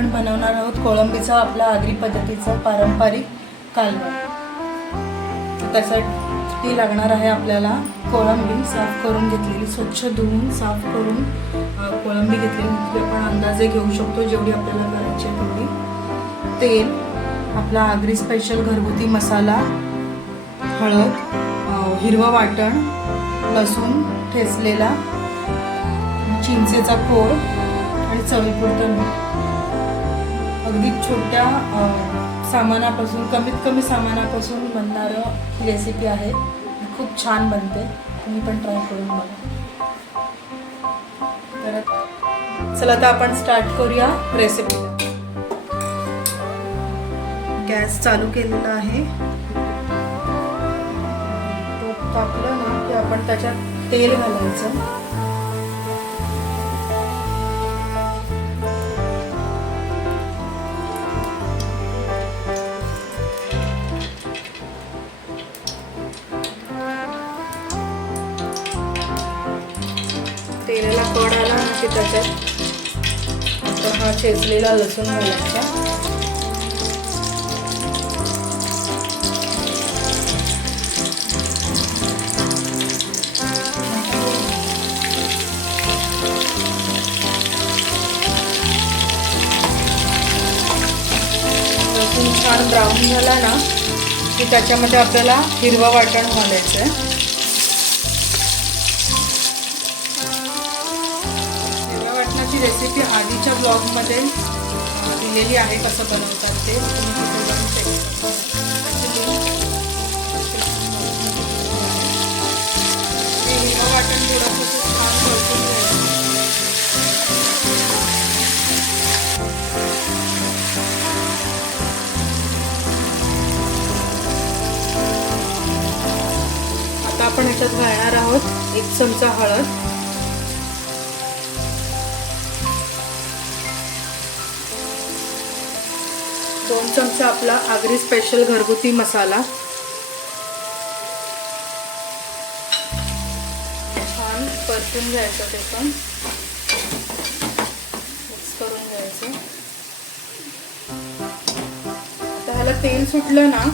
आपण बनवणार आहोत कोळंबीचा आपला आगरी पद्धतीचा पारंपरिक कालवण। त्यासाठी लागणार आहे आपल्याला कोळंबी साफ करून घेतलेली, स्वच्छ धुवून साफ करून कोळंबी घेतलेली आपण अंदाजे घेऊ शकतो जेवढी आपल्याला करायची आहे तेवढी। तेल, आपला आगरी स्पेशल घरगुती मसाला, हळद, हिरवं वाटण, लसूण ठेचलेला, चिंचेचा कोळ आणि चवीपुरतं मीठ। अगदी छोट्या सामानापासून, कमीत कमी सामानापासून बनणारं ही रेसिपी आहे। खूप छान बनते, तुम्ही पण ट्राय करून बघा। तर चला आता आपण स्टार्ट करूया रेसिपीला। गॅस चालू केलेला आहे, तूप तापलं ना की आपण त्याच्यात तेल घालायचं। तेलाला कड आला की त्याच्यात आपण हा ठेचलेला लसूण घालायचा। लसूण छान ब्राऊन झाला ना की त्याच्यामध्ये आपल्याला हिरवं वाटण घालायचं आहे। रेसिपी आधीच्या ब्लॉगमध्ये दिलेली आहे, कसं बनवतात ते तुम्ही तिथे जाऊन चेक करा। हिरवं वाटण थोडंसं छान परतून घ्यायचं। आता आपण ह्याच्यात घालणार आहोत 1 चमचा हळद, 2 चमचा आपला आगरी स्पेशल घरगुती मसाला, छान परतून घ्यायचं, ते पण मिक्स करून घ्यायचं। आता ह्याला तेल सुटलं ना,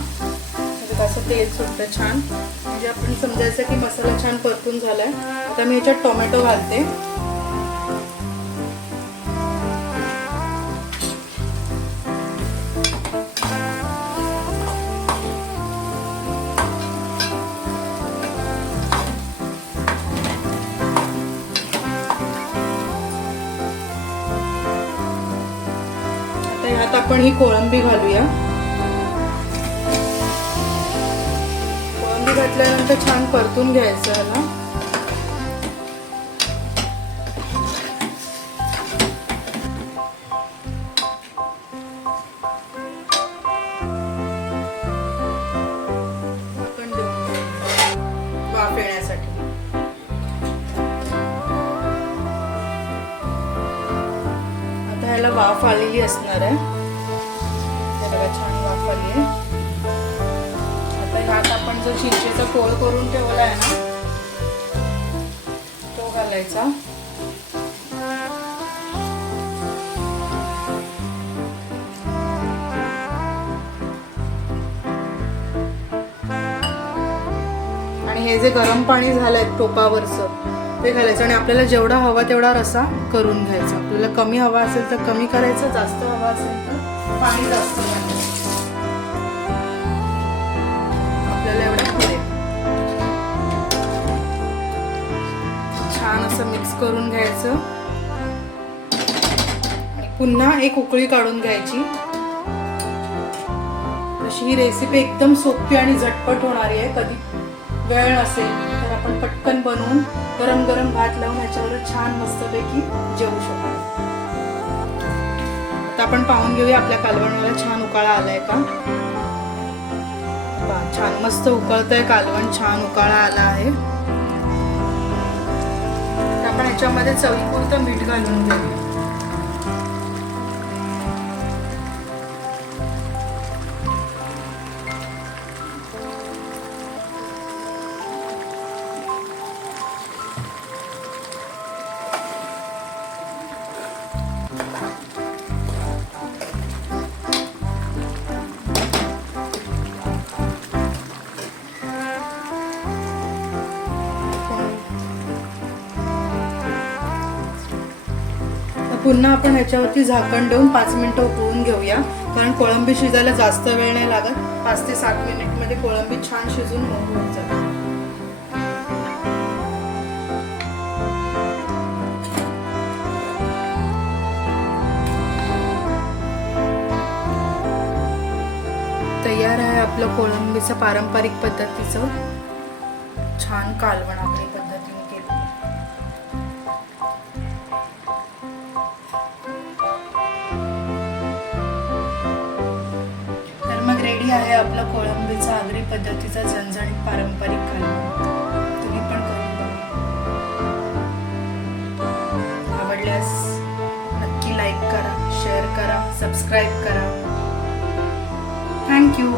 म्हणजे कसं तेल सुटतं छान, म्हणजे आपण समजायचं की मसाला छान परतून झालाय। आता मी ह्याच्यात टोमॅटो घालते। यात आपण ही कोळंबी घालूया। कोळंबी घातल्यानंतर छान परतून घ्यायचं याला। आपण वाफ येण्यासाठी आता ह्याला वाफ आलेली असणार आहे। छान वाफ आली आहे। आता ह्यात आपण जो चिंचेचा कोळ करून ठेवला आहे ना तो घालायचा। आणि हे जे गरम पाणी झालंय टोपावरचं ते घालायचं आणि आपल्याला जेवढा हवा तेवढा रसा करून घ्यायचा। आपल्याला कमी हवा असेल तर कमी करायचं, जास्त हवा असेल तर पाणी जास्त घालायचं। आपल्याला एवढं पुरेल। छान असं मिक्स करून घ्यायचं आणि पुन्हा एक उकळी काढून घ्यायची। अशी ही रेसिपी एकदम सोपी आणि झटपट होणारी आहे। कधी वेळ नसेल तर आपण पटकन बनवून गरम गरम भात लावून ह्याच्यावर छान मस्तपैकी जेवू शकतो। आता आपण पाहून घेऊया आपल्या कालवणाला छान उकाळा आलाय का। छान मस्त उकळतंय कालवण, छान उकाळा आला आहे। आपण ह्याच्यामध्ये चवीपुरतं मीठ घालून घेऊया। पुन्हा आपण ह्याच्यावरती झाकण देऊन 5 मिनिटं उकळून घेऊया, कारण कोळंबी शिजायला जास्त वेळ नाही लागत. 5 ते 7 मिनिटमध्ये कोळंबी छान शिजून मऊ होऊन जाते. तयार आहे आपलं कोळंबीचं पारंपरिक पद्धतीचं छान कालवण आपल्या पद्धतीने केलं. तर मग रेडी आहे आपलं कोळंबीचं आगरी पद्धतीचं झणझणीत पारंपरिक कालवण. तुम्ही पण करून बघा. आवडल्यास नक्की लाईक करा, शेअर करा, सबस्क्राईब करा. Thank you.